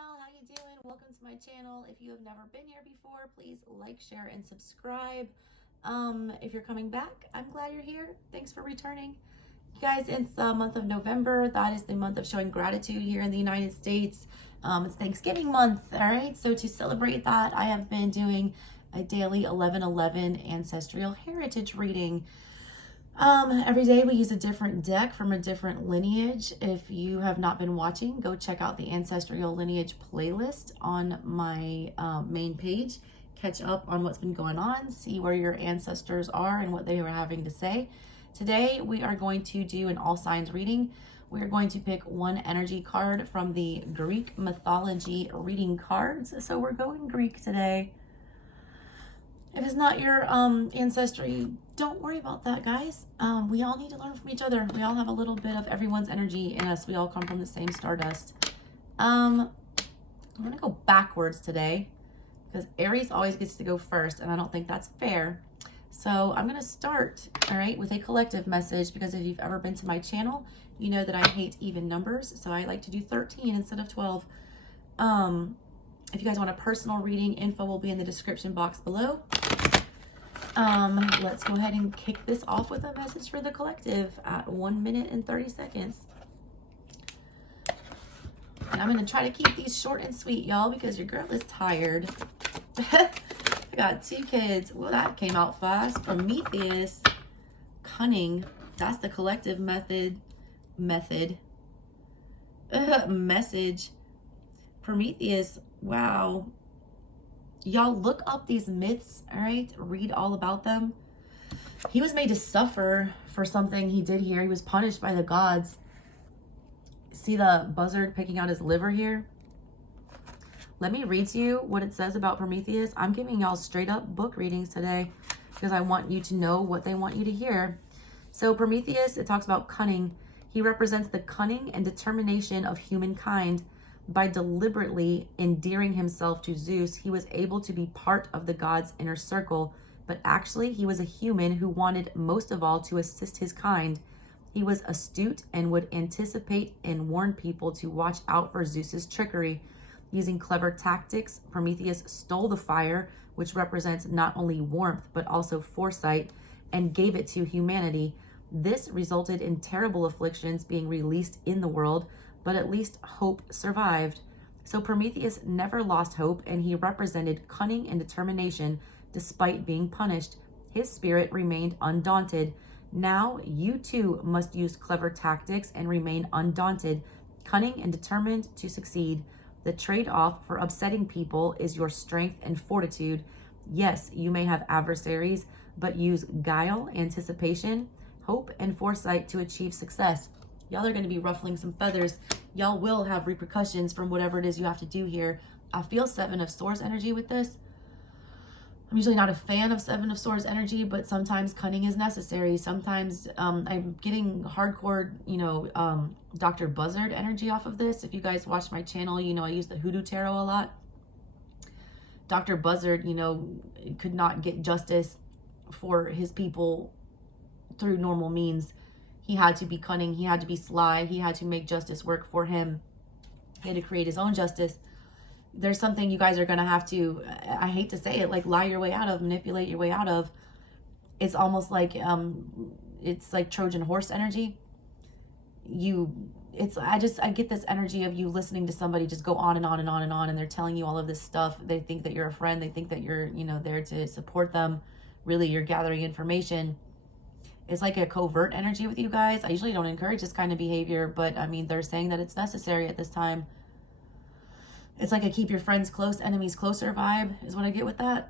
y'all, how you doing? Welcome to my channel. If you have never been here before, please like, share, and subscribe. If you're coming back, I'm glad you're here. Thanks for returning. You guys, it's the month of November. That is the month of showing gratitude here in the United States. It's Thanksgiving month, all right? So to celebrate that, I have been doing a daily 11/11 ancestral heritage reading. Every day we use a different deck from a different lineage. If you have not been watching, go check out the ancestral lineage playlist on my main page. Catch up on what's been going on, see where your ancestors are and what they were having to say. Today we are going to do an all signs reading. We are going to pick one energy card from the Greek mythology reading cards. So we're going Greek today. If it's not your ancestry, don't worry about that, guys. We all need to learn from each other. We all have a little bit of everyone's energy in us. We all come from the same stardust. I'm going to go backwards today because Aries always gets to go first, and I don't think that's fair. So I'm going to start, all right, with a collective message because if you've ever been to my channel, you know that I hate even numbers. So I like to do 13 instead of 12. If you guys want a personal reading, info will be in the description box below. Let's go ahead and kick this off with a message for the collective at 1 minute and 30 seconds. And I'm going to try to keep these short and sweet, y'all, because your girl is tired. I got 2 kids. Well, that came out fast. Prometheus. Cunning. That's the collective message. Prometheus. Wow. Y'all look up these myths, all right? Read all about them. He was made to suffer for something he did here. He was punished by the gods. See the buzzard picking out his liver here? Let me read to you what it says about Prometheus. I'm giving y'all straight up book readings today because I want you to know what they want you to hear. So Prometheus, it talks about cunning. He represents the cunning and determination of humankind. By deliberately endearing himself to Zeus, he was able to be part of the god's inner circle, but actually he was a human who wanted most of all to assist his kind. He was astute and would anticipate and warn people to watch out for Zeus's trickery. Using clever tactics, Prometheus stole the fire, which represents not only warmth but also foresight, and gave it to humanity. This resulted in terrible afflictions being released in the world, but at least hope survived. So Prometheus never lost hope, and he represented cunning and determination despite being punished. His spirit remained undaunted. Now you too must use clever tactics and remain undaunted, cunning and determined to succeed. The trade-off for upsetting people is your strength and fortitude. Yes, you may have adversaries, but use guile, anticipation, hope, and foresight to achieve success. Y'all are going to be ruffling some feathers. Y'all will have repercussions from whatever it is you have to do here. I feel 7 of Swords energy with this. I'm usually not a fan of 7 of Swords energy, but sometimes cunning is necessary. Sometimes I'm getting hardcore, Dr. Buzzard energy off of this. If you guys watch my channel, you know I use the Hoodoo Tarot a lot. Dr. Buzzard, could not get justice for his people through normal means. He had to be cunning. He had to be sly. He had to make justice work for him. He had to create his own justice. There's something you guys are going to have to, I hate to say it, like lie your way out of, manipulate your way out of. It's almost like, it's like Trojan horse energy. I get this energy of you listening to somebody just go on and on and on and on, and they're telling you all of this stuff. They think that you're a friend. They think that you're, there to support them. Really, you're gathering information. It's like a covert energy with you guys. I usually don't encourage this kind of behavior, but I mean, they're saying that it's necessary at this time. It's like a keep your friends close, enemies closer vibe is what I get with that.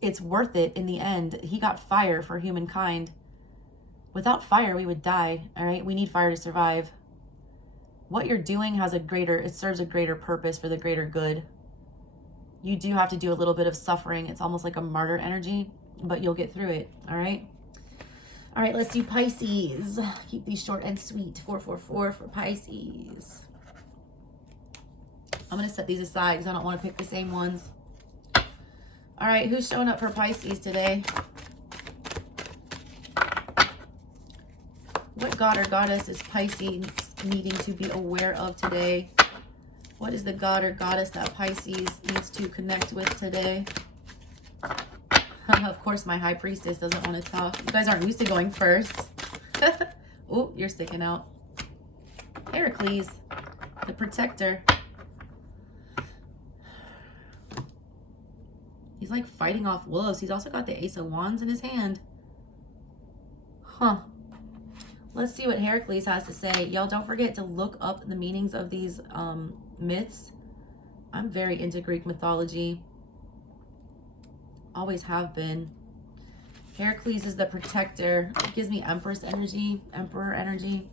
It's worth it in the end. He got fire for humankind. Without fire, we would die, all right? We need fire to survive. What you're doing it serves a greater purpose for the greater good. You do have to do a little bit of suffering. It's almost like a martyr energy, but you'll get through it, all right? All right, let's do Pisces. Keep these short and sweet. 444 for Pisces. I'm going to set these aside because I don't want to pick the same ones. All right, who's showing up for Pisces today? What god or goddess is Pisces needing to be aware of today? What is the god or goddess that Pisces needs to connect with today? Of course, my high priestess doesn't want to talk. You guys aren't used to going first. Oh, you're sticking out. Heracles, the protector. He's like fighting off wolves. He's also got the Ace of Wands in his hand. Huh. Let's see what Heracles has to say. Y'all don't forget to look up the meanings of these myths. I'm very into Greek mythology. Always have been. Heracles is the protector. It gives me Empress energy, Emperor energy.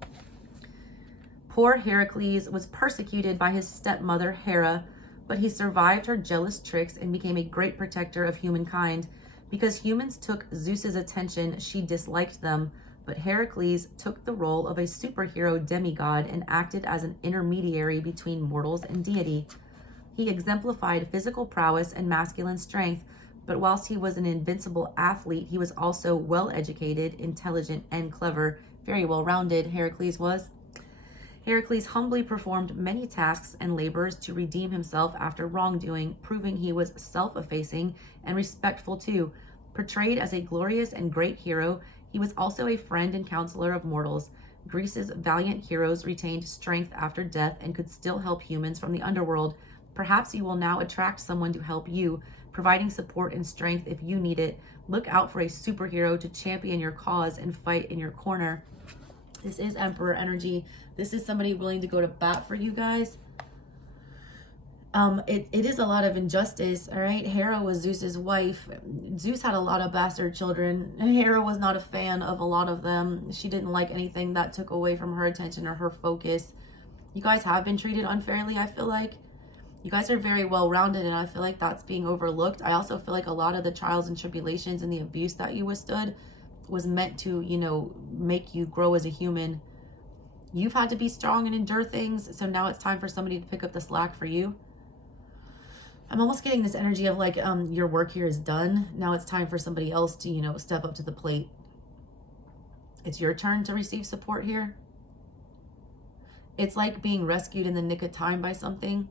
Poor Heracles was persecuted by his stepmother, Hera, but he survived her jealous tricks and became a great protector of humankind. Because humans took Zeus's attention, she disliked them, but Heracles took the role of a superhero demigod and acted as an intermediary between mortals and deity. He exemplified physical prowess and masculine strength, but whilst he was an invincible athlete, he was also well-educated, intelligent, and clever. Very well-rounded, Heracles was. Heracles humbly performed many tasks and labors to redeem himself after wrongdoing, proving he was self-effacing and respectful too. Portrayed as a glorious and great hero, he was also a friend and counselor of mortals. Greece's valiant heroes retained strength after death and could still help humans from the underworld. Perhaps you will now attract someone to help you, providing support and strength if you need it. Look out for a superhero to champion your cause and fight in your corner. This is Emperor energy. This is somebody willing to go to bat for you guys. It is a lot of injustice, all right? Hera was Zeus's wife. Zeus had a lot of bastard children. Hera was not a fan of a lot of them. She didn't like anything that took away from her attention or her focus. You guys have been treated unfairly, I feel like. You guys are very well-rounded, and I feel like that's being overlooked. I also feel like a lot of the trials and tribulations and the abuse that you withstood was meant to, you know, make you grow as a human. You've had to be strong and endure things, so now it's time for somebody to pick up the slack for you. I'm almost getting this energy of like, your work here is done. Now it's time for somebody else to, you know, step up to the plate. It's your turn to receive support here. It's like being rescued in the nick of time by something.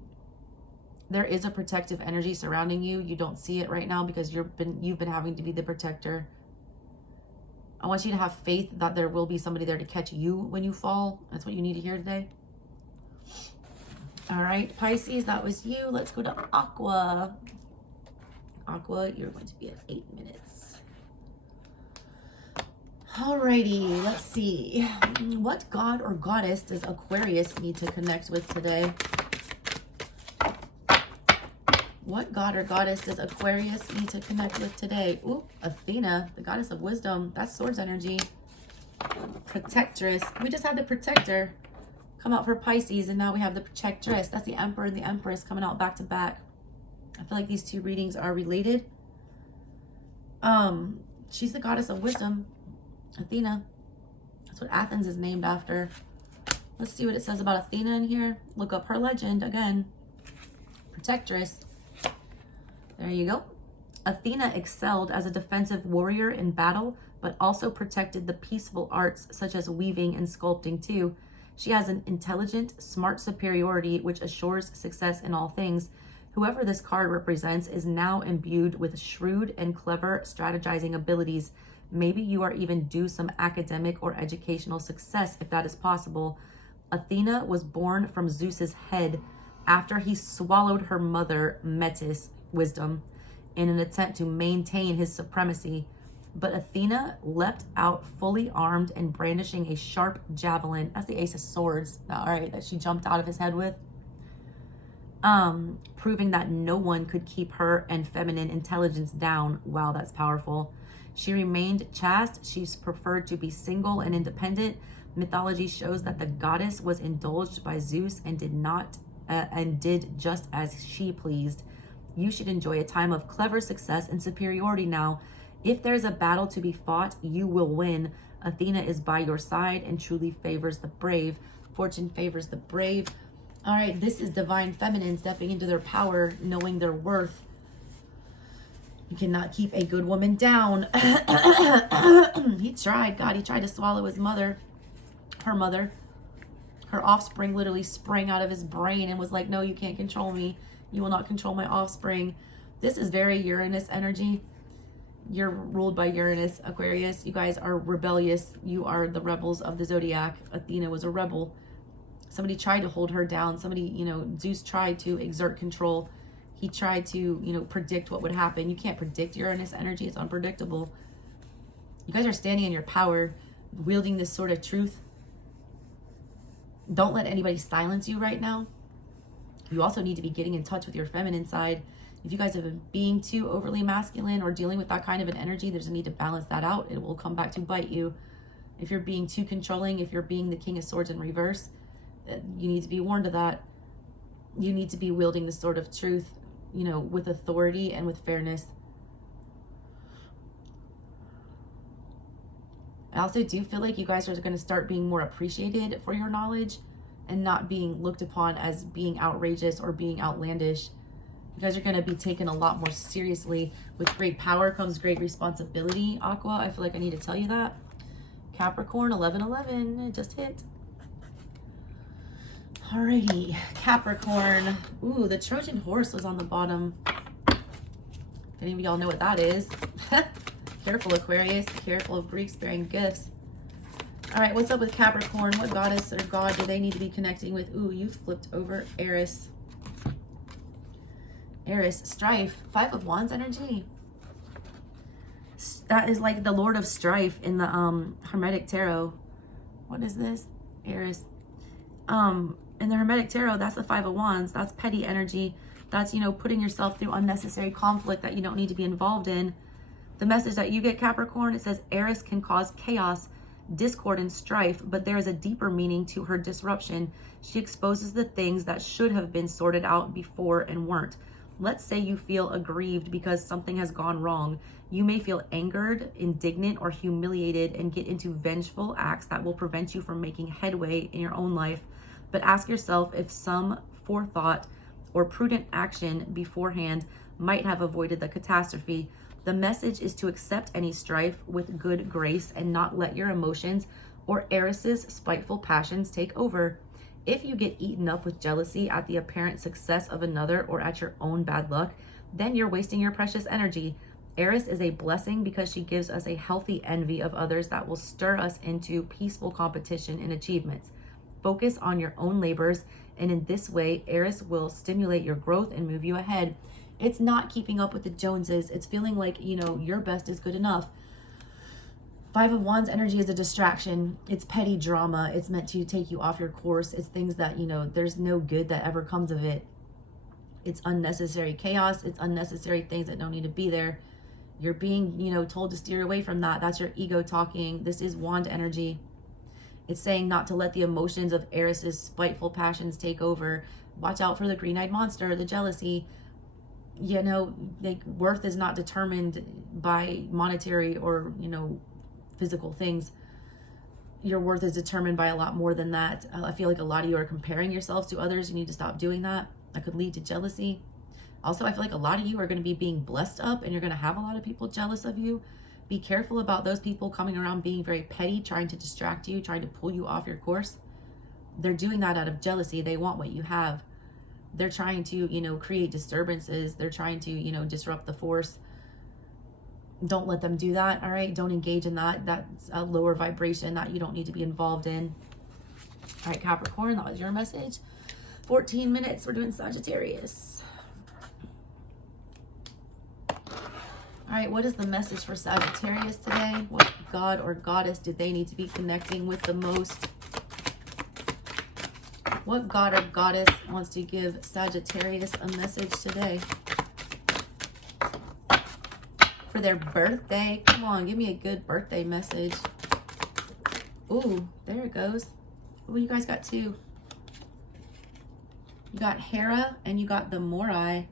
There is a protective energy surrounding you. You don't see it right now because you've been having to be the protector. I want you to have faith that there will be somebody there to catch you when you fall. That's what you need to hear today. All right, Pisces, that was you. Let's go to Aqua. Aqua, you're going to be at 8 minutes. Alrighty, let's see. What god or goddess does Aquarius need to connect with today? What god or goddess does Aquarius need to connect with today? Ooh, Athena, the goddess of wisdom. That's swords energy. Protectress. We just had the protector come out for Pisces, and now we have the protectress. That's the emperor and the empress coming out back to back. I feel like these two readings are related. She's the goddess of wisdom, Athena. That's what Athens is named after. Let's see what it says about Athena in here. Look up her legend again. Protectress. There you go. Athena excelled as a defensive warrior in battle, but also protected the peaceful arts such as weaving and sculpting too. She has an intelligent, smart superiority which assures success in all things. Whoever this card represents is now imbued with shrewd and clever strategizing abilities. Maybe you are even due some academic or educational success if that is possible. Athena was born from Zeus's head after he swallowed her mother, Metis, wisdom, in an attempt to maintain his supremacy. But Athena leapt out fully armed and brandishing a sharp javelin. That's the Ace of Swords, all right, that she jumped out of his head with. Proving that no one could keep her and feminine intelligence down. Wow, that's powerful. She remained chaste. She's preferred to be single and independent. Mythology shows that the goddess was indulged by Zeus and did just as she pleased. You should enjoy a time of clever success and superiority now. If there's a battle to be fought, you will win. Athena is by your side and truly favors the brave. Fortune favors the brave. All right, this is divine feminine stepping into their power, knowing their worth. You cannot keep a good woman down. He tried, God, he tried to swallow his mother, her Her offspring literally sprang out of his brain and was like, no, you can't control me. You will not control my offspring. This is very Uranus energy. You're ruled by Uranus, Aquarius. You guys are rebellious. You are the rebels of the zodiac. Athena was a rebel. Somebody tried to hold her down. Somebody, you know, Zeus tried to exert control. He tried to, you know, predict what would happen. You can't predict Uranus energy. It's unpredictable. You guys are standing in your power, wielding this sort of truth. Don't let anybody silence you right now. You also need to be getting in touch with your feminine side. If you guys have been being too overly masculine or dealing with that kind of an energy, there's a need to balance that out. It will come back to bite you. If you're being too controlling, if you're being the King of Swords in reverse, you need to be warned of that. You need to be wielding the sword of truth, you know, with authority and with fairness. I also do feel like you guys are going to start being more appreciated for your knowledge and not being looked upon as being outrageous or being outlandish. You guys are going to be taken a lot more seriously. With great power comes great responsibility, Aqua. I feel like I need to tell you that. Capricorn, 11-11. It just hit. Alrighty. Capricorn. Ooh, the Trojan horse was on the bottom. If any of y'all know what that is. Careful, Aquarius. Careful of Greeks bearing gifts. All right, what's up with Capricorn? What goddess or god do they need to be connecting with? Ooh, you flipped over Aries. Aries, strife, 5 of Wands energy. That is like the Lord of Strife in the Hermetic Tarot. What is this? Aries. In the Hermetic Tarot, that's the 5 of Wands. That's petty energy. That's, you know, putting yourself through unnecessary conflict that you don't need to be involved in. The message that you get, Capricorn, it says Aries can cause chaos, discord, and strife, but there is a deeper meaning to her disruption. She exposes the things that should have been sorted out before and weren't. Let's say you feel aggrieved because something has gone wrong. You may feel angered, indignant, or humiliated and get into vengeful acts that will prevent you from making headway in your own life. But ask yourself if some forethought or prudent action beforehand might have avoided the catastrophe. The message is to accept any strife with good grace and not let your emotions or Aries' spiteful passions take over. If you get eaten up with jealousy at the apparent success of another or at your own bad luck, then you're wasting your precious energy. Aries is a blessing because she gives us a healthy envy of others that will stir us into peaceful competition and achievements. Focus on your own labors, and in this way, Aries will stimulate your growth and move you ahead. It's not keeping up with the Joneses. It's feeling like, you know, your best is good enough. 5 of Wands energy is a distraction. It's petty drama. It's meant to take you off your course. It's things that, you know, there's no good that ever comes of it. It's unnecessary chaos. It's unnecessary things that don't need to be there. You're being, you know, told to steer away from that. That's your ego talking. This is Wand energy. It's saying not to let the emotions of Aries' spiteful passions take over. Watch out for the green-eyed monster, the jealousy. You know, like, worth is not determined by monetary or, you know, physical things. Your worth is determined by a lot more than that. I feel like a lot of you are comparing yourselves to others. You need to stop doing that. That could lead to jealousy. Also, I feel like a lot of you are going to be being blessed up and you're going to have a lot of people jealous of you. Be careful about those people coming around being very petty, trying to distract you, trying to pull you off your course. They're doing that out of jealousy. They want what you have. They're trying to, you know, create disturbances. They're trying to, you know, disrupt the force. Don't let them do that, all right? Don't engage in that. That's a lower vibration that you don't need to be involved in. All right, Capricorn, that was your message. 14 minutes, we're doing Sagittarius. All right, what is the message for Sagittarius today? What god or goddess do they need to be connecting with the most? What god or goddess wants to give Sagittarius a message today? For their birthday? Come on, give me a good birthday message. Ooh, there it goes. Ooh, you guys got 2. You got Hera and you got the Morai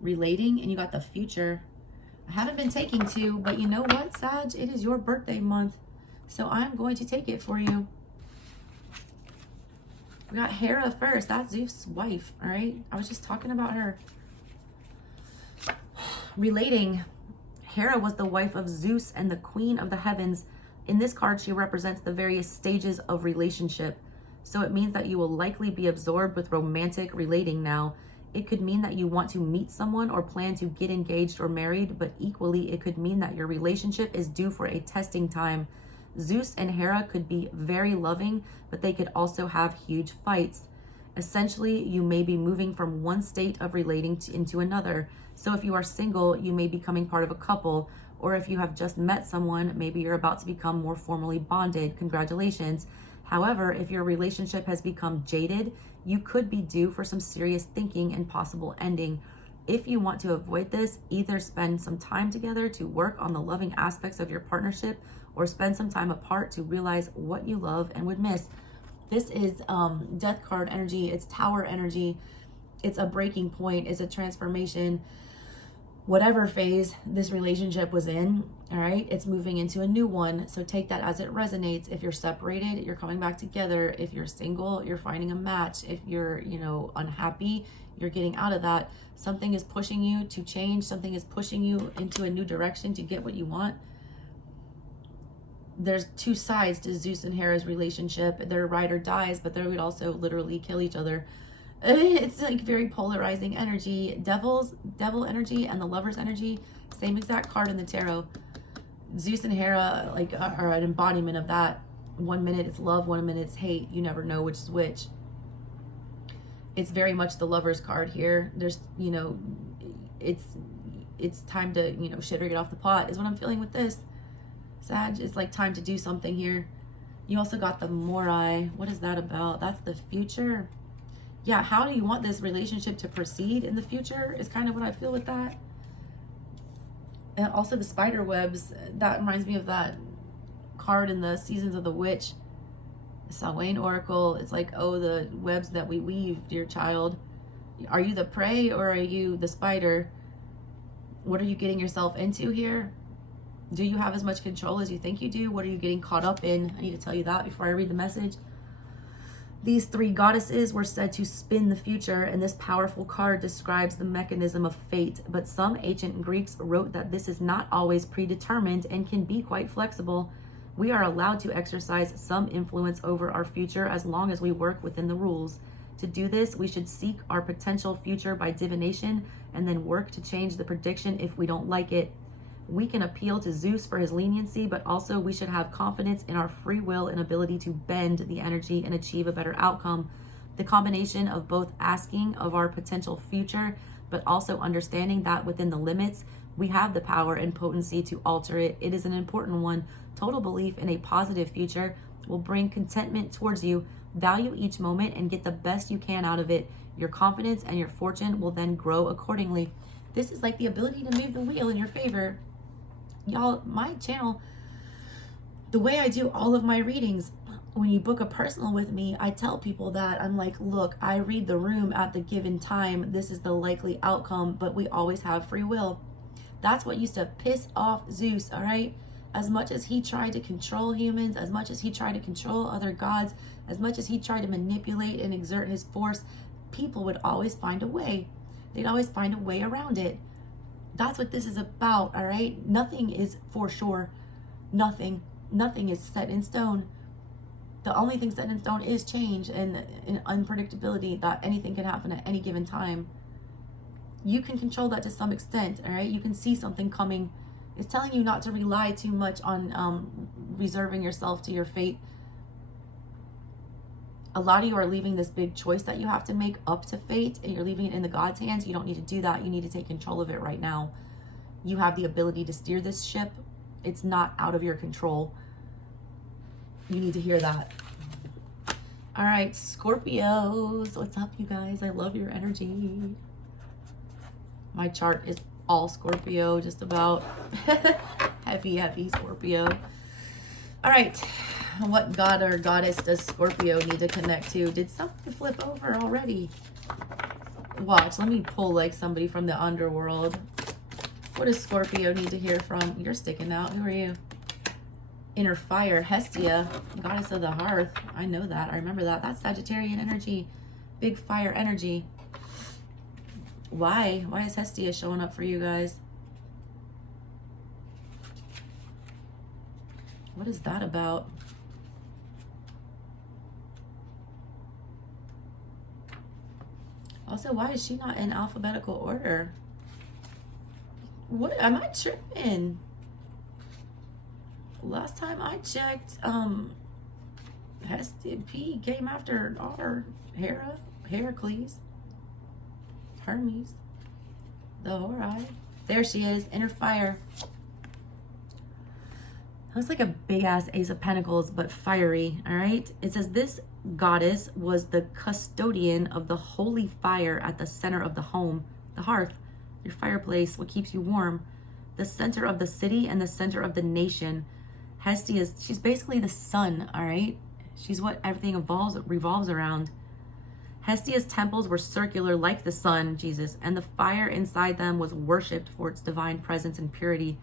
relating, and you got the future. I haven't been taking 2, but you know what, Sag? It is your birthday month, so I'm going to take it for you. We got Hera first. That's Zeus' wife, all right? I was just talking about her. Relating. Hera was the wife of Zeus and the queen of the heavens. In this card, she represents the various stages of relationship. So it means that you will likely be absorbed with romantic relating now. It could mean that you want to meet someone or plan to get engaged or married, but equally it could mean that your relationship is due for a testing time. Zeus and Hera could be very loving, but they could also have huge fights. Essentially, you may be moving from one state of relating into another. So if you are single, you may be becoming part of a couple, or if you have just met someone, maybe you're about to become more formally bonded. Congratulations. However, if your relationship has become jaded, you could be due for some serious thinking and possible ending. If you want to avoid this, either spend some time together to work on the loving aspects of your partnership, or spend some time apart to realize what you love and would miss. This is death card energy. It's tower energy. It's a breaking point. It's a transformation. Whatever phase this relationship was in, all right, it's moving into a new one. So take that as it resonates. If you're separated, you're coming back together. If you're single, you're finding a match. If you're, unhappy, you're getting out of that. Something is pushing you to change. Something is pushing you into a new direction to get what you want. There's two sides to Zeus and Hera's relationship. They're ride or dies, but they would also literally kill each other. It's like very polarizing energy. Devil energy and the Lover's energy, same exact card in the tarot. Zeus and Hera are an embodiment of that. 1 minute it's love, 1 minute it's hate. You never know which is which. It's very much the Lover's card here. There's, it's time to, shit or get off the pot is what I'm feeling with this. Sag, it's like time to do something here. You also got the Morai. What is that about? That's the future. Yeah, how do you want this relationship to proceed in the future is kind of what I feel with that. And also the spider webs, that reminds me of that card in the Seasons of the Witch. The Samhain Oracle. It's like, oh, the webs that we weave, dear child. Are you the prey or are you the spider? What are you getting yourself into here? Do you have as much control as you think you do? What are you getting caught up in? I need to tell you that before I read the message. These three goddesses were said to spin the future, and this powerful card describes the mechanism of fate. But some ancient Greeks wrote that this is not always predetermined and can be quite flexible. We are allowed to exercise some influence over our future as long as we work within the rules. To do this, we should seek our potential future by divination and then work to change the prediction if we don't like it. We can appeal to Zeus for his leniency, but also we should have confidence in our free will and ability to bend the energy and achieve a better outcome. The combination of both asking of our potential future, but also understanding that within the limits, we have the power and potency to alter it. It is an important one. Total belief in a positive future will bring contentment towards you. Value each moment and get the best you can out of it. Your confidence and your fortune will then grow accordingly. This is like the ability to move the wheel in your favor. Y'all, my channel, the way I do all of my readings, when you book a personal with me, I tell people that I'm like, look, I read the room at the given time. This is the likely outcome, but we always have free will. That's what used to piss off Zeus, all right? As much as he tried to control humans, as much as he tried to control other gods, as much as he tried to manipulate and exert his force, people would always find a way. They'd always find a way around it. That's what this is about, all right? Nothing is for sure. Nothing is set in stone. The only thing set in stone is change and unpredictability, that anything can happen at any given time. You can control that to some extent, all right? You can see something coming. It's telling you not to rely too much on reserving yourself to your fate. A lot of you are leaving this big choice that you have to make up to fate, and you're leaving it in the God's hands. You don't need to do that. You need to take control of it right now. You have the ability to steer this ship. It's not out of your control. You need to hear that. All right, Scorpios. What's up, you guys? I love your energy. My chart is all Scorpio, just about. Heavy Scorpio. All right. What god or goddess does Scorpio need to connect to? Did something flip over already? Watch, let me pull like somebody from the underworld. What does Scorpio need to hear from? You're sticking out. Who are you? Inner fire, Hestia, goddess of the hearth. I know that. I remember that. That's Sagittarian energy. Big fire energy. Why? Why is Hestia showing up for you guys? What is that about? Also, why is she not in alphabetical order? What am I tripping? Last time I checked, Hestia P came after our Heracles, Hermes, the Horai. There she is, inner fire. Looks like a big ass Ace of Pentacles, but fiery. All right. It says this goddess was the custodian of the holy fire at the center of the home, the hearth, your fireplace, what keeps you warm, the center of the city and the center of the nation. Hestia she's basically the sun. All right. She's what everything revolves around. Hestia's temples were circular like the sun, Jesus, and the fire inside them was worshipped for its divine presence and purity.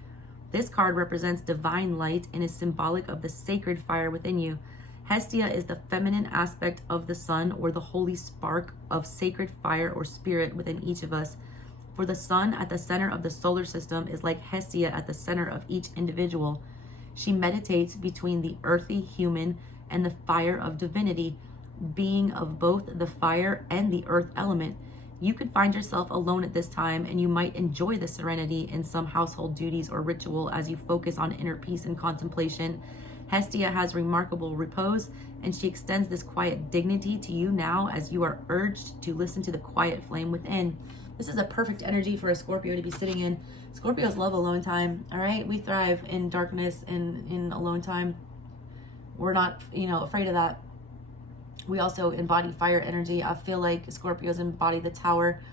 This card represents divine light and is symbolic of the sacred fire within you. Hestia is the feminine aspect of the sun, or the holy spark of sacred fire or spirit within each of us. For the sun at the center of the solar system is like Hestia at the center of each individual. She meditates between the earthy human and the fire of divinity, being of both the fire and the earth element. You could find yourself alone at this time, and you might enjoy the serenity in some household duties or ritual as you focus on inner peace and contemplation. Hestia has remarkable repose, and she extends this quiet dignity to you now as you are urged to listen to the quiet flame within. This is a perfect energy for a Scorpio to be sitting in. Scorpios love alone time, all right? We thrive in darkness and in alone time. We're not, afraid of that. We also embody fire energy. I feel like Scorpios embody the tower.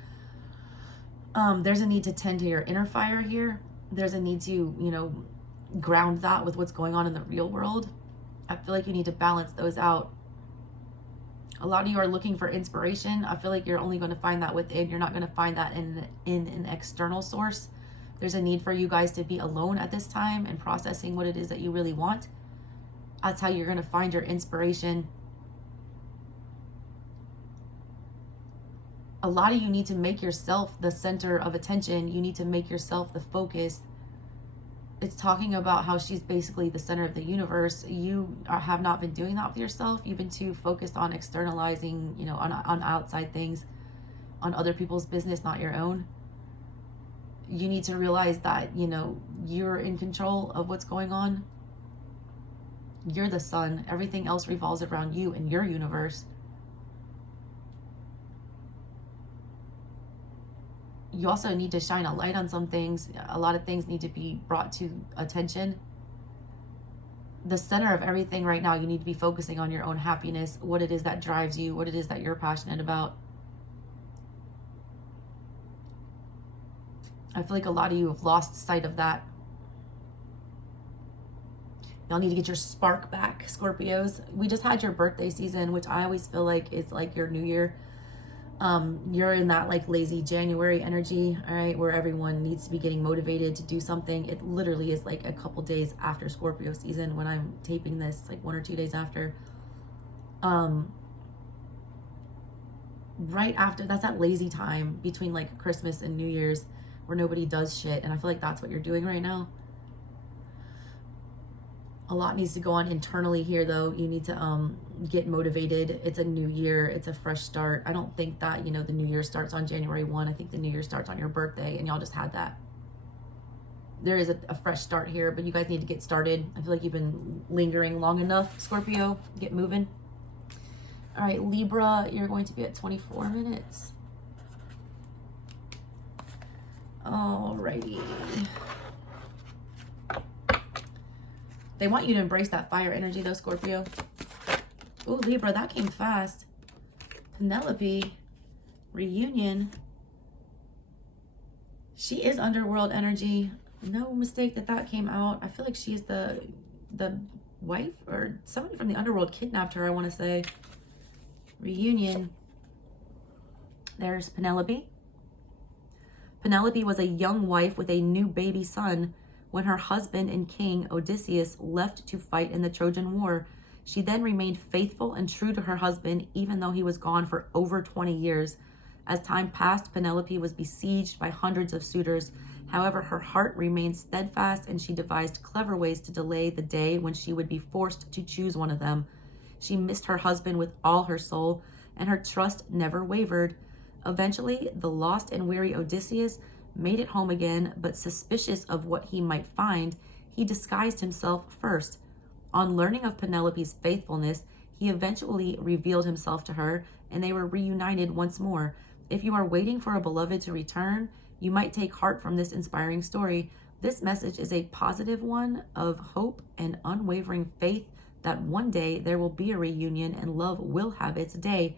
There's a need to tend to your inner fire here. There's a need to, ground that with what's going on in the real world. I feel like you need to balance those out. A lot of you are looking for inspiration. I feel like you're only going to find that within. You're not going to find that in an external source. There's a need for you guys to be alone at this time and processing what it is that you really want. That's how you're going to find your inspiration. A lot of you need to make yourself the center of attention. You need to make yourself the focus. It's talking about how she's basically the center of the universe. You have not been doing that with yourself. You've been too focused on externalizing, on outside things, on other people's business, not your own. You need to realize that, you're in control of what's going on. You're the sun. Everything else revolves around you and your universe. You also need to shine a light on some things. A lot of things need to be brought to attention. The center of everything right now, you need to be focusing on your own happiness, what it is that drives you, what it is that you're passionate about. I feel like a lot of you have lost sight of that. Y'all need to get your spark back, Scorpios. We just had your birthday season, which I always feel like is like your new year. You're in that like lazy January energy, all right, where everyone needs to be getting motivated to do something. It literally is like a couple days after Scorpio season when I'm taping this, like 1 or 2 days after. Right after, that's that lazy time between like Christmas and New Year's where nobody does shit. And I feel like that's what you're doing right now. A lot needs to go on internally here, though. You need to get motivated. It's a new year. It's a fresh start. I don't think that, the new year starts on January 1. I think the new year starts on your birthday, and y'all just had that. There is a fresh start here, but you guys need to get started. I feel like you've been lingering long enough, Scorpio. Get moving. All right, Libra, you're going to be at 24 minutes. Alrighty. They want you to embrace that fire energy, though, Scorpio. Ooh, Libra, that came fast. Penelope, reunion. She is underworld energy. No mistake that came out. I feel like she's the wife or somebody from the underworld kidnapped her, I want to say. Reunion. There's Penelope. Penelope was a young wife with a new baby son when her husband and king, Odysseus, left to fight in the Trojan War. She then remained faithful and true to her husband, even though he was gone for over 20 years. As time passed, Penelope was besieged by hundreds of suitors. However, her heart remained steadfast, and she devised clever ways to delay the day when she would be forced to choose one of them. She missed her husband with all her soul, and her trust never wavered. Eventually, the lost and weary Odysseus made it home again, but suspicious of what he might find, he disguised himself first. On learning of Penelope's faithfulness, he eventually revealed himself to her, and they were reunited once more. If you are waiting for a beloved to return, you might take heart from this inspiring story. This message is a positive one of hope and unwavering faith that one day there will be a reunion and love will have its day.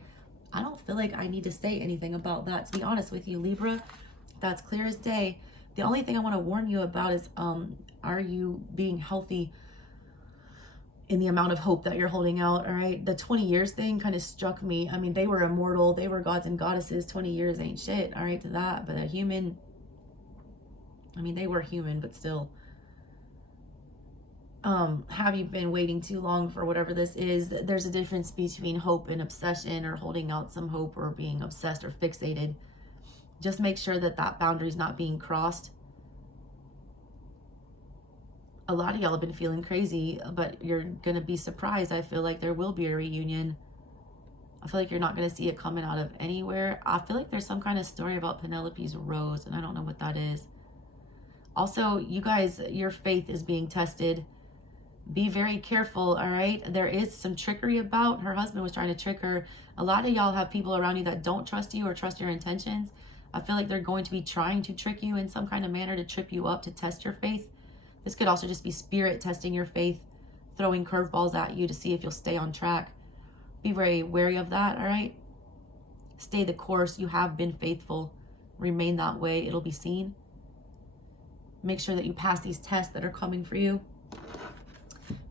I don't feel like I need to say anything about that, to be honest with you, Libra. That's clear as day. The only thing I want to warn you about is, are you being healthy in the amount of hope that you're holding out? All right. The 20 years thing kind of struck me. I mean, they were immortal. They were gods and goddesses. 20 years ain't shit. All right, to that. But a human, I mean, they were human, but still. Have you been waiting too long for whatever this is? There's a difference between hope and obsession, or holding out some hope, or being obsessed or fixated. Just make sure that that boundary is not being crossed. A lot of y'all have been feeling crazy, but you're going to be surprised. I feel like there will be a reunion. I feel like you're not going to see it coming out of anywhere. I feel like there's some kind of story about Penelope's rose, and I don't know what that is. Also, you guys, your faith is being tested. Be very careful, all right? There is some trickery about. Her husband was trying to trick her. A lot of y'all have people around you that don't trust you or trust your intentions. I feel like they're going to be trying to trick you in some kind of manner to trip you up, to test your faith. This could also just be spirit testing your faith, throwing curveballs at you to see if you'll stay on track. Be very wary of that, all right? Stay the course. You have been faithful. Remain that way. It'll be seen. Make sure that you pass these tests that are coming for you.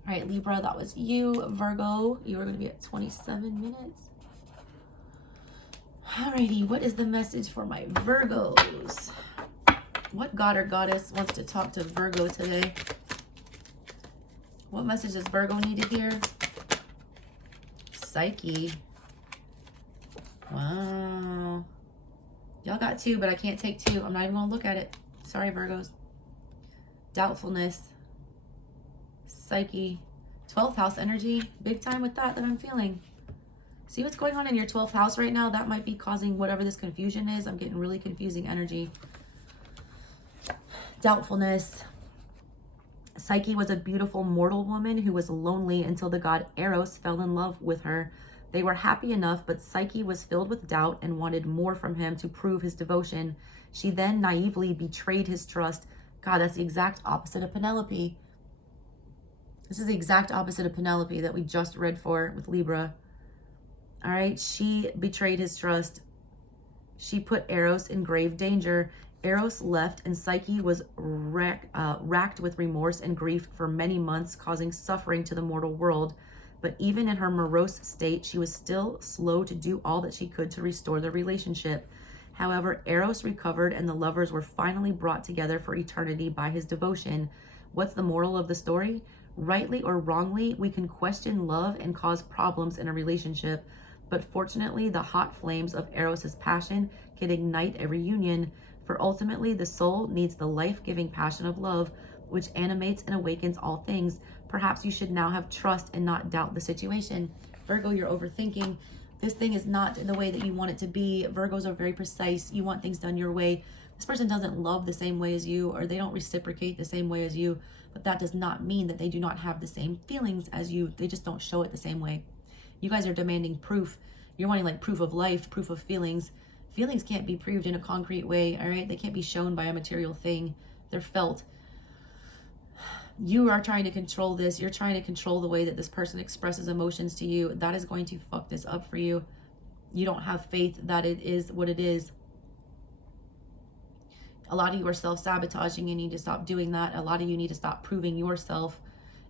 All right, Libra, that was you. Virgo, you are going to be at 27 minutes. Alrighty, what is the message for my Virgos? What god or goddess wants to talk to Virgo today? What message does Virgo need to hear? Psyche. Wow. Y'all got two, but I can't take two. I'm not even going to look at it. Sorry, Virgos. Doubtfulness. Psyche. 12th house energy. Big time with that I'm feeling. See what's going on in your 12th house right now? That might be causing whatever this confusion is. I'm getting really confusing energy. Doubtfulness. Psyche was a beautiful mortal woman who was lonely until the god Eros fell in love with her. They were happy enough, but Psyche was filled with doubt and wanted more from him to prove his devotion. She then naively betrayed his trust. God, that's the exact opposite of Penelope. This is the exact opposite of Penelope that we just read for with Libra. All right, she betrayed his trust. She put Eros in grave danger. Eros left, and Psyche was racked with remorse and grief for many months, causing suffering to the mortal world. But even in her morose state, she was still slow to do all that she could to restore the relationship. However, Eros recovered, and the lovers were finally brought together for eternity by his devotion. What's the moral of the story? Rightly or wrongly, we can question love and cause problems in a relationship. But fortunately, the hot flames of Eros's passion can ignite a reunion. For ultimately, the soul needs the life-giving passion of love, which animates and awakens all things. Perhaps you should now have trust and not doubt the situation. Virgo, you're overthinking. This thing is not the way that you want it to be. Virgos are very precise. You want things done your way. This person doesn't love the same way as you, or they don't reciprocate the same way as you. But that does not mean that they do not have the same feelings as you. They just don't show it the same way. You guys are demanding proof. You're wanting like proof of life, proof of feelings. Feelings can't be proved in a concrete way, all right? They can't be shown by a material thing. They're felt. You are trying to control this. You're trying to control the way that this person expresses emotions to you. That is going to fuck this up for you. You don't have faith that it is what it is. A lot of you are self-sabotaging. You need to stop doing that. A lot of you need to stop proving yourself.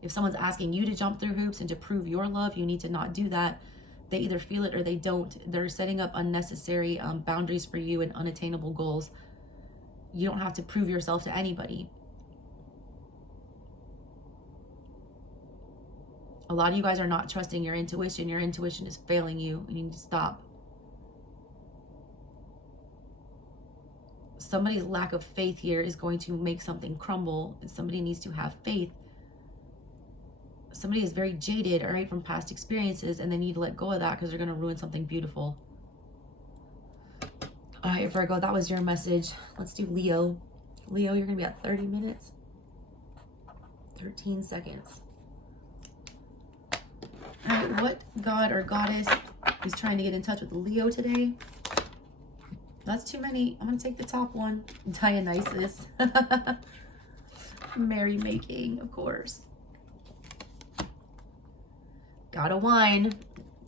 If someone's asking you to jump through hoops and to prove your love, you need to not do that. They either feel it or they don't. They're setting up unnecessary boundaries for you and unattainable goals. You don't have to prove yourself to anybody. A lot of you guys are not trusting your intuition. Your intuition is failing you. You need to stop. Somebody's lack of faith here is going to make something crumble. Somebody needs to have faith. Somebody is very jaded, all right, from past experiences, and they need to let go of that because they're going to ruin something beautiful. All right, Virgo, that was your message. Let's do Leo. Leo, you're going to be at 30 minutes, 13 seconds. All right, what god or goddess is trying to get in touch with Leo today? That's too many. I'm going to take the top one. Dionysus. Merrymaking, of course. Gotta wine.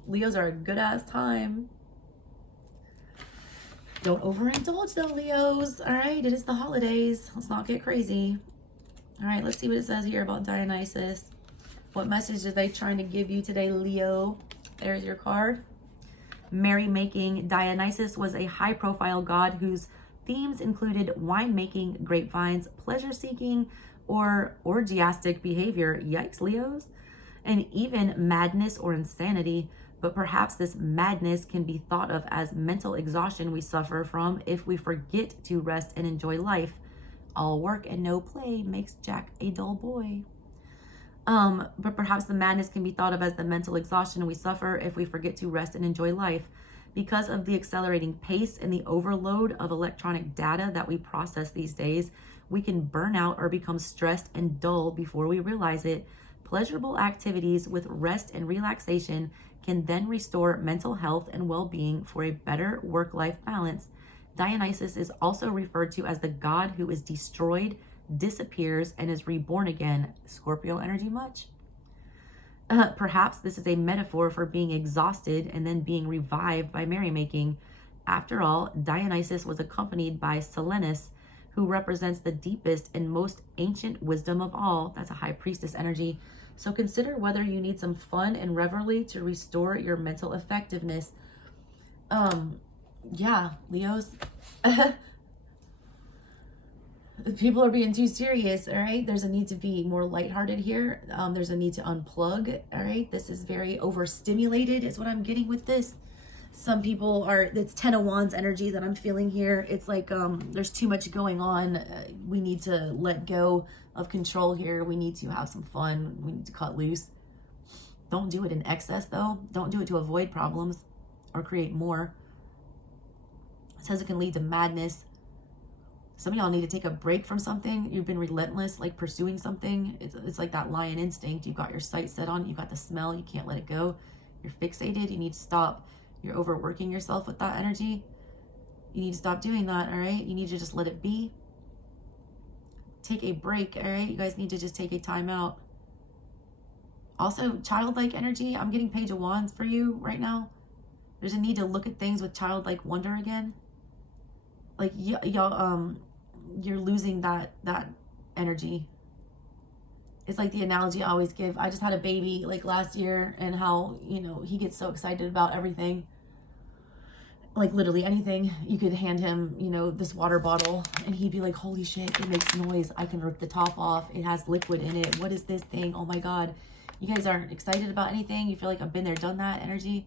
Leos are a good-ass time. Don't overindulge though, Leos. All right, it is the holidays. Let's not get crazy. All right, let's see what it says here about Dionysus. What message are they trying to give you today, Leo? There's your card. Merrymaking. Dionysus was a high-profile god whose themes included winemaking, grapevines, pleasure-seeking, or orgiastic behavior. Yikes, Leos. And even madness or insanity. But perhaps this madness can be thought of as mental exhaustion we suffer from if we forget to rest and enjoy life. All work and no play makes Jack a dull boy. But perhaps the madness can be thought of as the mental exhaustion we suffer if we forget to rest and enjoy life. Because of the accelerating pace and the overload of electronic data that we process these days, we can burn out or become stressed and dull before we realize it. Pleasurable activities with rest and relaxation can then restore mental health and well-being for a better work-life balance. Dionysus is also referred to as the god who is destroyed, disappears, and is reborn again. Scorpio energy much? Perhaps this is a metaphor for being exhausted and then being revived by merrymaking. After all, Dionysus was accompanied by Silenus, who represents the deepest and most ancient wisdom of all. That's a high priestess energy. So consider whether you need some fun and revelry to restore your mental effectiveness. Yeah, Leos. People are being too serious, all right? There's a need to be more lighthearted here. There's a need to unplug, all right? This is very overstimulated is what I'm getting with this. Some people are, it's 10 of Wands energy that I'm feeling here. It's like there's too much going on. We need to let go of control here. We need to have some fun. We need to cut loose. Don't do it in excess though. Don't do it to avoid problems or create more. It says it can lead to madness. Some of y'all need to take a break from something. You've been relentless, like pursuing something. It's like that lion instinct. You've got your sights set on, you've got the smell, you can't let it go. You're fixated, you need to stop. You're overworking yourself with that energy. You need to stop doing that, all right? You need to just let it be. Take a break, all right? You guys need to just take a time out. Also, childlike energy. I'm getting Page of Wands for you right now. There's a need to look at things with childlike wonder again. Like, y'all, you're losing that energy. It's like the analogy I always give. I just had a baby like last year and how, you know, he gets so excited about everything. Like literally anything. You could hand him, you know, this water bottle and he'd be like, holy shit, it makes noise. I can rip the top off. It has liquid in it. What is this thing? Oh my God. You guys aren't excited about anything. You feel like I've been there, done that energy.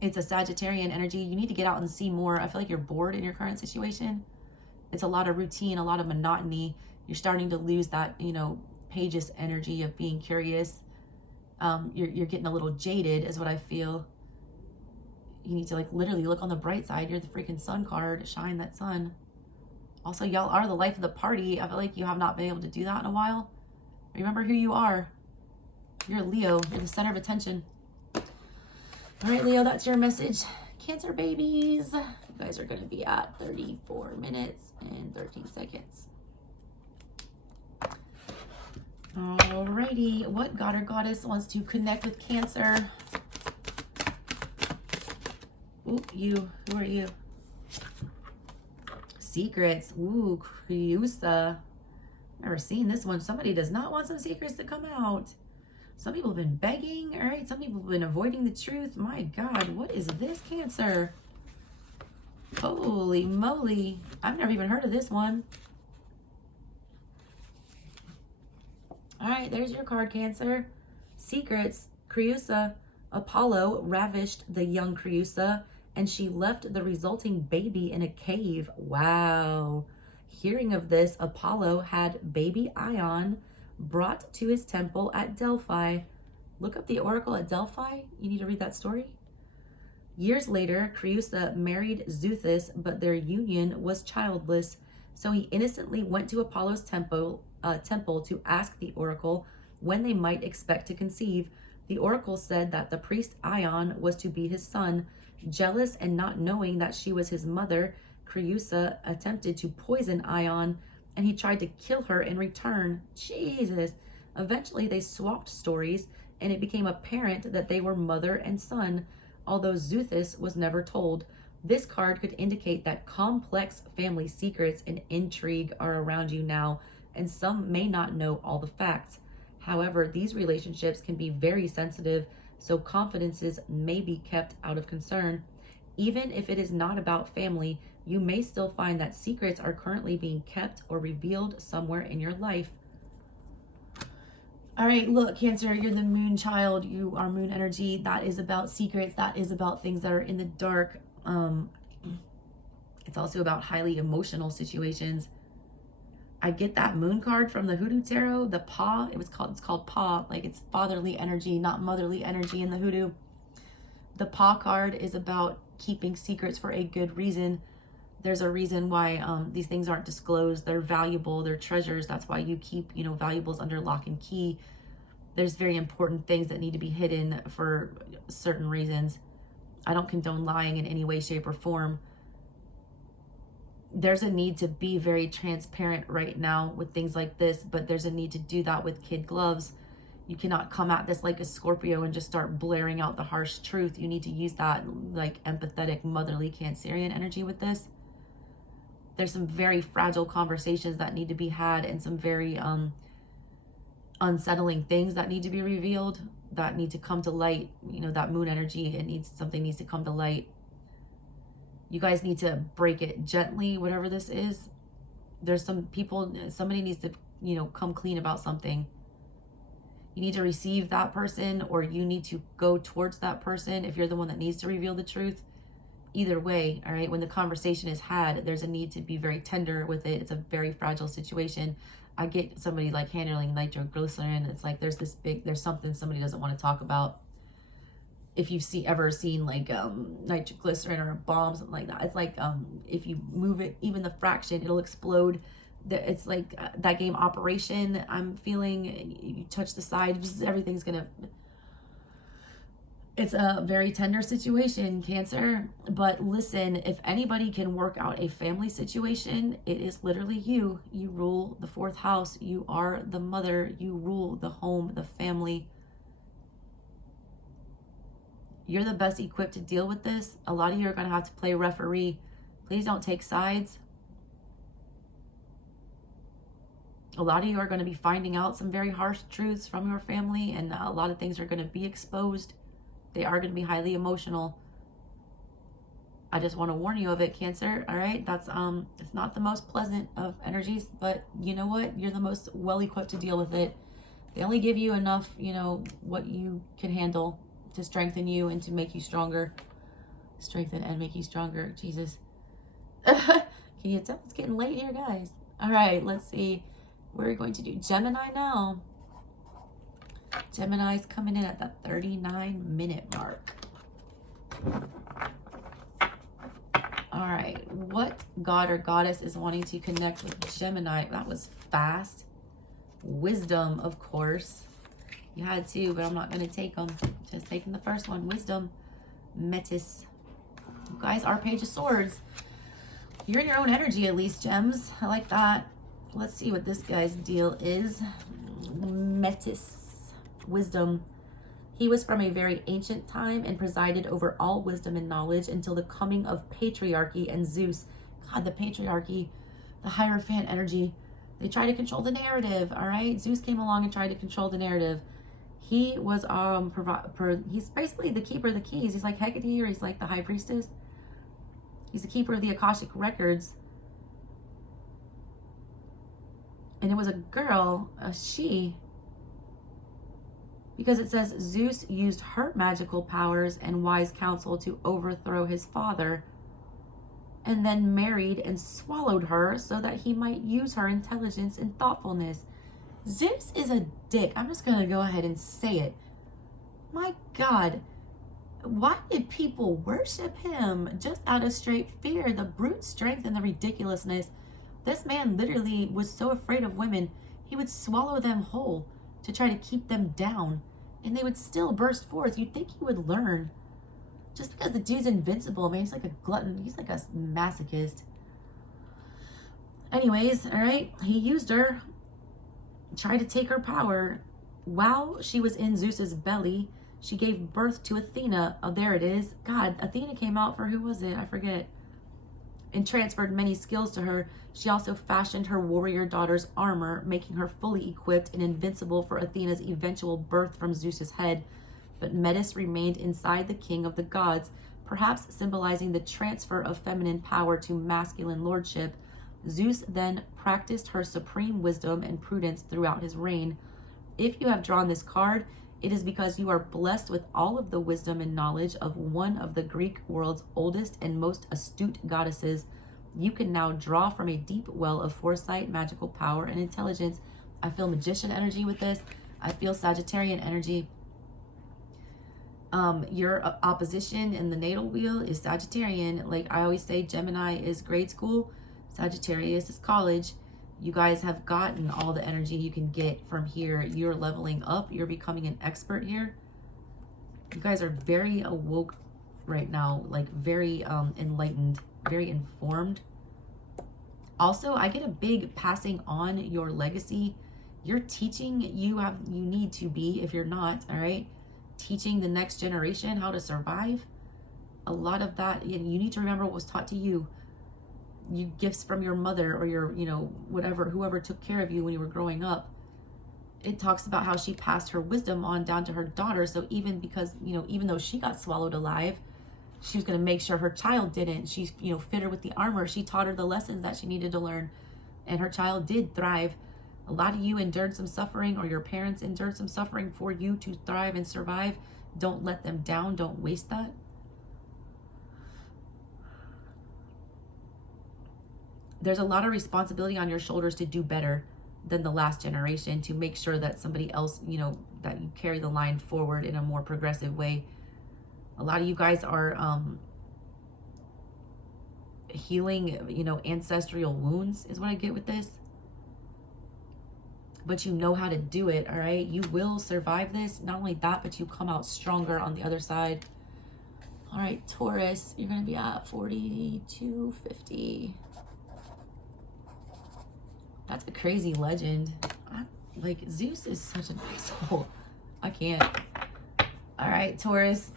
It's a Sagittarian energy. You need to get out and see more. I feel like you're bored in your current situation. It's a lot of routine, a lot of monotony. You're starting to lose that, you know, Page's energy of being curious. You're getting a little jaded is what I feel. You need to like literally look on the bright side. You're the freaking sun card. Shine that sun. Also, y'all are the life of the party. I feel like you have not been able to do that in a while. Remember who you are. You're a Leo. You're the center of attention. All right, Leo, that's your message. Cancer babies. You guys are going to be at 34 minutes and 13 seconds. Alrighty, what god or goddess wants to connect with Cancer? Ooh, you. Who are you? Secrets. Ooh, Creusa. Never seen this one. Somebody does not want some secrets to come out. Some people have been begging. All right, some people have been avoiding the truth. My God, what is this, Cancer? Holy moly. I've never even heard of this one. All right, there's your card, Cancer. Secrets. Creusa. Apollo ravished the young Creusa, and she left the resulting baby in a cave. Wow. Hearing of this, Apollo had baby Ion brought to his temple at Delphi. Look up the oracle at Delphi. You need to read that story. Years later, Creusa married Xuthus, but their union was childless. So he innocently went to Apollo's temple to ask the oracle when they might expect to conceive. The oracle said that the priest Ion was to be his son. Jealous and not knowing that she was his mother, Creusa attempted to poison Ion, and he tried to kill her in return. Jesus. Eventually, they swapped stories, and it became apparent that they were mother and son, although Xuthus was never told. This card could indicate that complex family secrets and intrigue are around you now, and some may not know all the facts. However, these relationships can be very sensitive, so confidences may be kept out of concern. Even if it is not about family, you may still find that secrets are currently being kept or revealed somewhere in your life. All right, look, Cancer, you're the moon child. You are moon energy. That is about secrets. That is about things that are in the dark. It's also about highly emotional situations. I get that moon card from the Hoodoo Tarot, the Pa. It's called Pa, like it's fatherly energy, not motherly energy in the Hoodoo. The Pa card is about keeping secrets for a good reason. There's a reason why these things aren't disclosed. They're valuable, they're treasures. That's why you keep, valuables under lock and key. There's very important things that need to be hidden for certain reasons. I don't condone lying in any way, shape, or form. There's a need to be very transparent right now with things like this, but there's a need to do that with kid gloves. You cannot come at this like a Scorpio and just start blaring out the harsh truth. You need to use that like empathetic, motherly Cancerian energy with this. There's some very fragile conversations that need to be had, and some very unsettling things that need to be revealed, that need to come to light. That moon energy, something needs to come to light. You guys need to break it gently, whatever this is. There's somebody needs to, come clean about something. You need to receive that person, or you need to go towards that person if you're the one that needs to reveal the truth. Either way, all right, when the conversation is had, there's a need to be very tender with it. It's a very fragile situation. I get somebody like handling nitroglycerin. It's like there's something somebody doesn't want to talk about. If you've ever seen like nitroglycerin or a bomb, something like that, it's like if you move it even the fraction, it'll explode. It's like that game Operation. I'm feeling you touch the side, just everything's gonna. It's a very tender situation, Cancer. But listen, if anybody can work out a family situation, it is literally you. You rule the fourth house. You are the mother. You rule the home, the family. You're the best equipped to deal with this. A lot of you are going to have to play referee. Please don't take sides. A lot of you are going to be finding out some very harsh truths from your family, and a lot of things are going to be exposed. They are going to be highly emotional. I just want to warn you of it, Cancer. All right, that's it's not the most pleasant of energies, but you know what? You're the most well equipped to deal with it. They only give you enough, what you can handle to strengthen you and to make you stronger. Strengthen and make you stronger. Jesus. Can you tell it's getting late here, guys? All right, let's see. We're going to do Gemini now. Gemini's coming in at the 39-minute mark. All right, what god or goddess is wanting to connect with Gemini? That was fast. Wisdom, of course. You had to, but I'm not going to take them. Just taking the first one. Wisdom. Metis. You guys are Page of Swords. You're in your own energy, at least, Gems. I like that. Let's see what this guy's deal is. Metis. Wisdom. He was from a very ancient time and presided over all wisdom and knowledge until the coming of patriarchy and Zeus. God, the patriarchy, the Hierophant energy. They try to control the narrative, all right? Zeus came along and tried to control the narrative. He was, he's basically the keeper of the keys. He's like Hecate, or he's like the high priestess. He's the keeper of the Akashic records. And it was a girl, a she, because it says Zeus used her magical powers and wise counsel to overthrow his father, and then married and swallowed her so that he might use her intelligence and thoughtfulness. Zeus is a dick. I'm just going to go ahead and say it. My God. Why did people worship him? Just out of straight fear, the brute strength and the ridiculousness. This man literally was so afraid of women, he would swallow them whole to try to keep them down, and they would still burst forth. You'd think he would learn. Just because the dude's invincible, man, he's like a glutton. He's like a masochist. Anyways, all right, he used her, tried to take her power. While she was in Zeus's belly, she gave birth to Athena. Oh, there it is. God, Athena came out for, who was it? I forget. And transferred many skills to her. She also fashioned her warrior daughter's armor, making her fully equipped and invincible for Athena's eventual birth from Zeus's head. But Metis remained inside the king of the gods, perhaps symbolizing the transfer of feminine power to masculine lordship. Zeus then practiced her supreme wisdom and prudence throughout his reign. If you have drawn this card, it is because you are blessed with all of the wisdom and knowledge of one of the Greek world's oldest and most astute goddesses. You can now draw from a deep well of foresight, magical power, and intelligence. I feel magician energy with this. I feel Sagittarian energy. Your opposition in the natal wheel is Sagittarian. Like I always say, Gemini is grade school, Sagittarius is college. You guys have gotten all the energy you can get from here. You're leveling up. You're becoming an expert here. You guys are very awoke right now, like very enlightened, very informed. Also, I get a big passing on your legacy. You're teaching, you need to be, if you're not, all right, teaching the next generation how to survive. A lot of that, you need to remember what was taught to you. You gifts from your mother or your, whatever, whoever took care of you when you were growing up. It talks about how she passed her wisdom on down to her daughter. So even because, even though she got swallowed alive, she was going to make sure her child didn't. She, fit her with the armor. She taught her the lessons that she needed to learn, and her child did thrive. A lot of you endured some suffering, or your parents endured some suffering for you to thrive and survive. Don't let them down. Don't waste that. There's a lot of responsibility on your shoulders to do better than the last generation, to make sure that somebody else, that you carry the line forward in a more progressive way. A lot of you guys are healing, ancestral wounds is what I get with this. But you know how to do it, all right? You will survive this. Not only that, but you come out stronger on the other side. All right, Taurus, you're going to be at 4250. That's a crazy legend. Like, Zeus is such an asshole. I can't. All right, Taurus.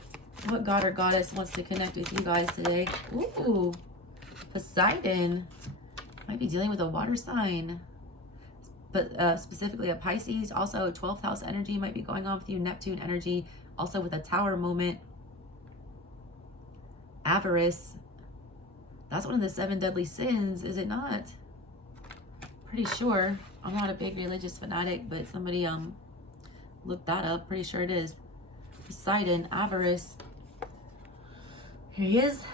What god or goddess wants to connect with you guys today? Ooh, Poseidon. Might be dealing with a water sign. But specifically a Pisces. Also, 12th house energy might be going on with you. Neptune energy. Also with a tower moment. Avarice. That's one of the 7 deadly sins, is it not? Pretty sure. I'm not a big religious fanatic, but somebody looked that up. Pretty sure it is. Poseidon, avarice. Here he is.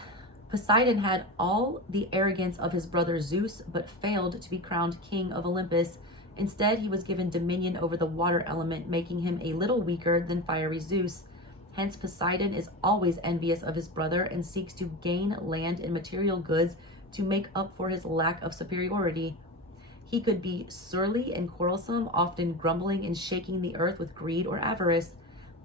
Poseidon had all the arrogance of his brother Zeus, but failed to be crowned king of Olympus. Instead, he was given dominion over the water element, making him a little weaker than fiery Zeus. Hence, Poseidon is always envious of his brother and seeks to gain land and material goods to make up for his lack of superiority. He could be surly and quarrelsome, often grumbling and shaking the earth with greed or avarice.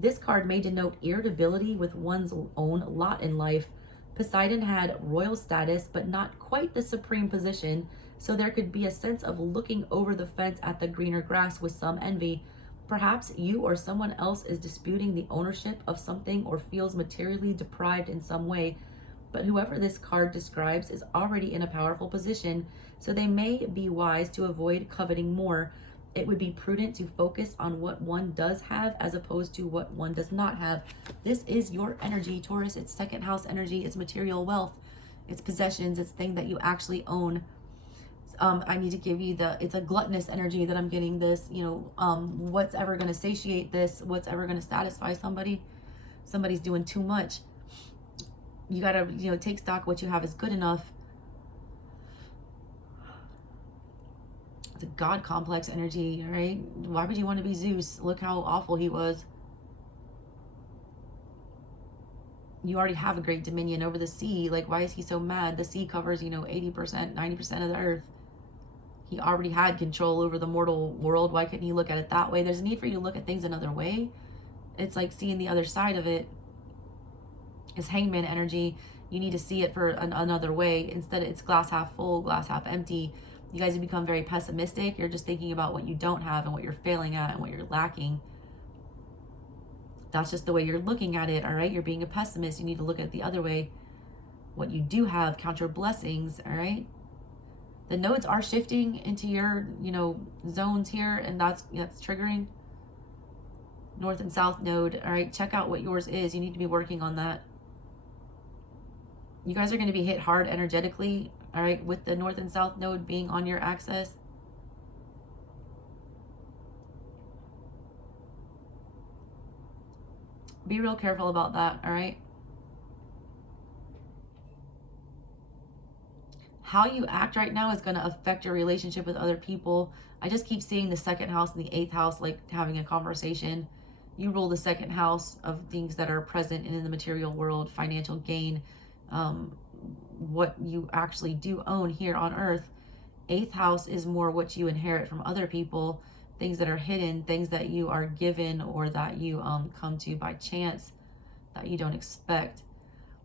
This card may denote irritability with one's own lot in life. Poseidon had royal status, but not quite the supreme position, so there could be a sense of looking over the fence at the greener grass with some envy. Perhaps you or someone else is disputing the ownership of something or feels materially deprived in some way, but whoever this card describes is already in a powerful position, so they may be wise to avoid coveting more. It would be prudent to focus on what one does have as opposed to what one does not have. This is your energy, Taurus. It's 2nd house energy. It's material wealth. It's possessions. It's thing that you actually own. I need to give you it's a gluttonous energy that I'm getting this, what's ever going to satiate this? What's ever going to satisfy somebody? Somebody's doing too much. You got to, take stock. What you have is good enough. The God complex energy, right? Why would you want to be Zeus? Look how awful he was. You already have a great dominion over the sea. Like, why is he so mad? The sea covers, 80%, 90% of the earth. He already had control over the mortal world. Why couldn't he look at it that way? There's a need for you to look at things another way. It's like seeing the other side of it. It's hangman energy. You need to see it for another way. Instead, it's glass half full, glass half empty. You guys have become very pessimistic. You're just thinking about what you don't have and what you're failing at and what you're lacking. That's just the way you're looking at it, all right? You're being a pessimist. You need to look at it the other way. What you do have, count your blessings, all right? The nodes are shifting into your, zones here, and that's triggering. North and South node, all right? Check out what yours is. You need to be working on that. You guys are going to be hit hard energetically, all right, with the North and South node being on your axis. Be real careful about that, all right? How you act right now is going to affect your relationship with other people. I just keep seeing the second house and the eighth house, like having a conversation. You rule the second house of things that are present in the material world, financial gain, what you actually do own here on earth. Eighth house is more what you inherit from other people, things that are hidden, things that you are given or that you come to by chance that you don't expect.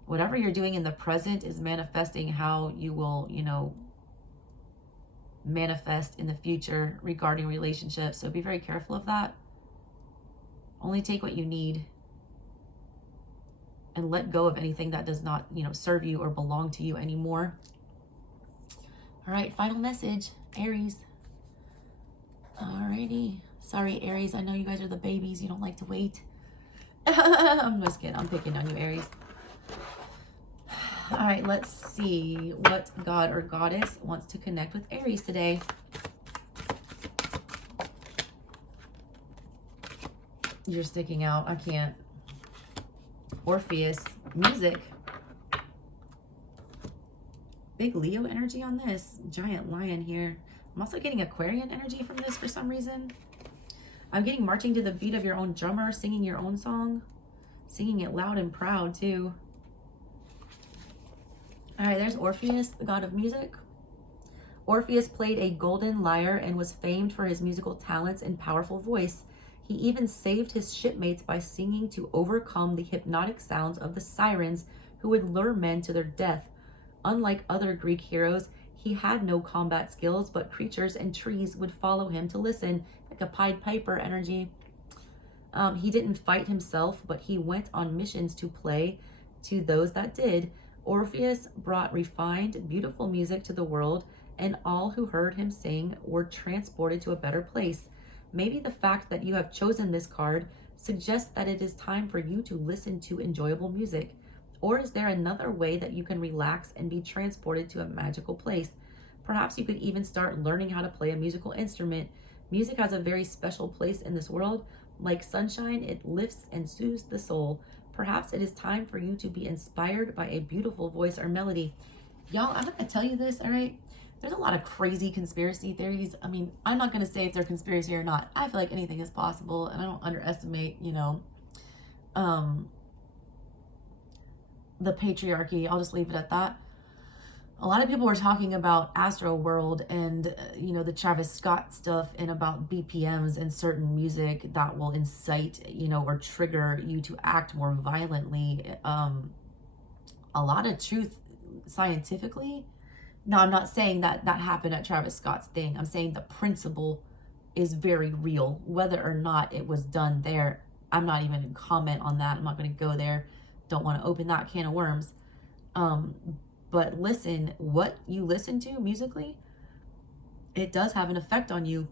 Whatever you're doing in the present is manifesting how you will, manifest in the future regarding relationships. So be very careful of that. Only take what you need and let go of anything that does not, serve you or belong to you anymore. All right, final message, Aries. Alrighty. Sorry, Aries. I know you guys are the babies. You don't like to wait. I'm just kidding. I'm picking on you, Aries. All right, let's see what God or Goddess wants to connect with Aries today. You're sticking out. I can't. Orpheus, music. Big Leo energy on this. Giant lion here. I'm also getting Aquarian energy from this for some reason. I'm getting marching to the beat of your own drummer, singing your own song. Singing it loud and proud, too. All right, there's Orpheus, the god of music. Orpheus played a golden lyre and was famed for his musical talents and powerful voice. He even saved his shipmates by singing to overcome the hypnotic sounds of the sirens who would lure men to their death. Unlike other Greek heroes, he had no combat skills, but creatures and trees would follow him to listen, like a Pied Piper energy. He didn't fight himself, but he went on missions to play to those that did. Orpheus brought refined, beautiful music to the world, and all who heard him sing were transported to a better place. Maybe the fact that you have chosen this card suggests that it is time for you to listen to enjoyable music. Or is there another way that you can relax and be transported to a magical place? Perhaps you could even start learning how to play a musical instrument. Music has a very special place in this world. Like sunshine, it lifts and soothes the soul. Perhaps it is time for you to be inspired by a beautiful voice or melody. Y'all, I'm going to tell you this, all right? There's a lot of crazy conspiracy theories. I mean, I'm not going to say if they're conspiracy or not. I feel like anything is possible, and I don't underestimate, the patriarchy. I'll just leave it at that. A lot of people were talking about Astro World and, the Travis Scott stuff and about BPMs and certain music that will incite, or trigger you to act more violently. A lot of truth scientifically. Now, I'm not saying that happened at Travis Scott's thing. I'm saying the principle is very real. Whether or not it was done there, I'm not even going to comment on that. I'm not going to go there. Don't want to open that can of worms. But listen, what you listen to musically, it does have an effect on you.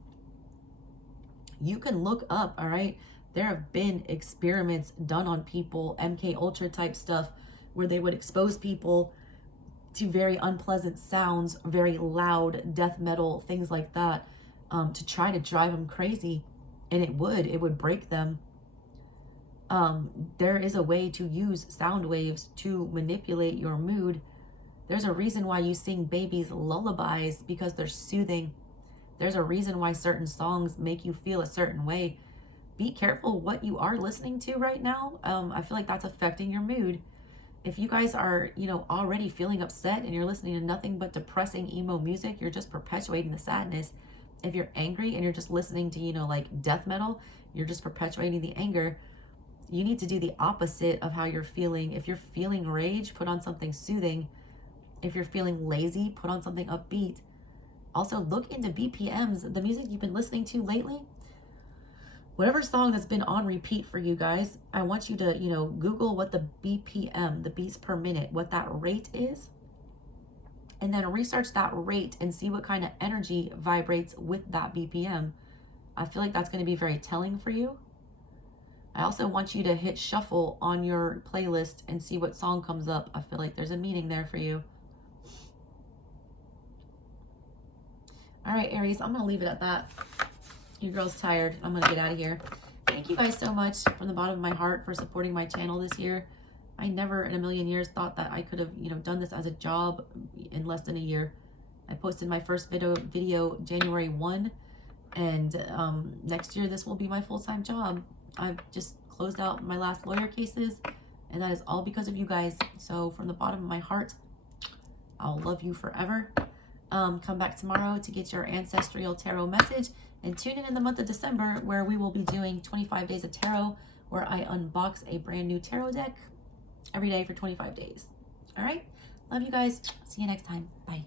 You can look up, all right? There have been experiments done on people, MK Ultra type stuff, where they would expose people to very unpleasant sounds, very loud death metal, things like that, to try to drive them crazy. And it would break them. There is a way to use sound waves to manipulate your mood. There's a reason why you sing babies lullabies, because they're soothing. There's a reason why certain songs make you feel a certain way. Be careful what you are listening to right now. I feel like that's affecting your mood. If you guys are, you know, already feeling upset and you're listening to nothing but depressing emo music, you're just perpetuating the sadness. If you're angry and you're just listening to, you know, like death metal, you're just perpetuating the anger. You need to do the opposite of how you're feeling. If you're feeling rage, put on something soothing. If you're feeling lazy, put on something upbeat. Also, look into BPMs, the music you've been listening to lately. Whatever song that's been on repeat for you guys, I want you to, you know, Google what the BPM, the beats per minute, what that rate is. And then research that rate and see what kind of energy vibrates with that BPM. I feel like that's going to be very telling for you. I also want you to hit shuffle on your playlist and see what song comes up. I feel like there's a meaning there for you. All right, Aries, I'm going to leave it at that. Your girl's tired. I'm going to get out of here. Thank you guys so much from the bottom of my heart for supporting my channel this year. I never in a million years thought that I could have, you know, done this as a job in less than a year. I posted my first video January 1, and next year this will be my full-time job. I've just closed out my last lawyer cases, and that is all because of you guys. So from the bottom of my heart, I'll love you forever. Come back tomorrow to get your ancestral tarot message, and tune in the month of December where we will be doing 25 days of tarot, where I unbox a brand new tarot deck every day for 25 days. All right. Love you guys. See you next time. Bye.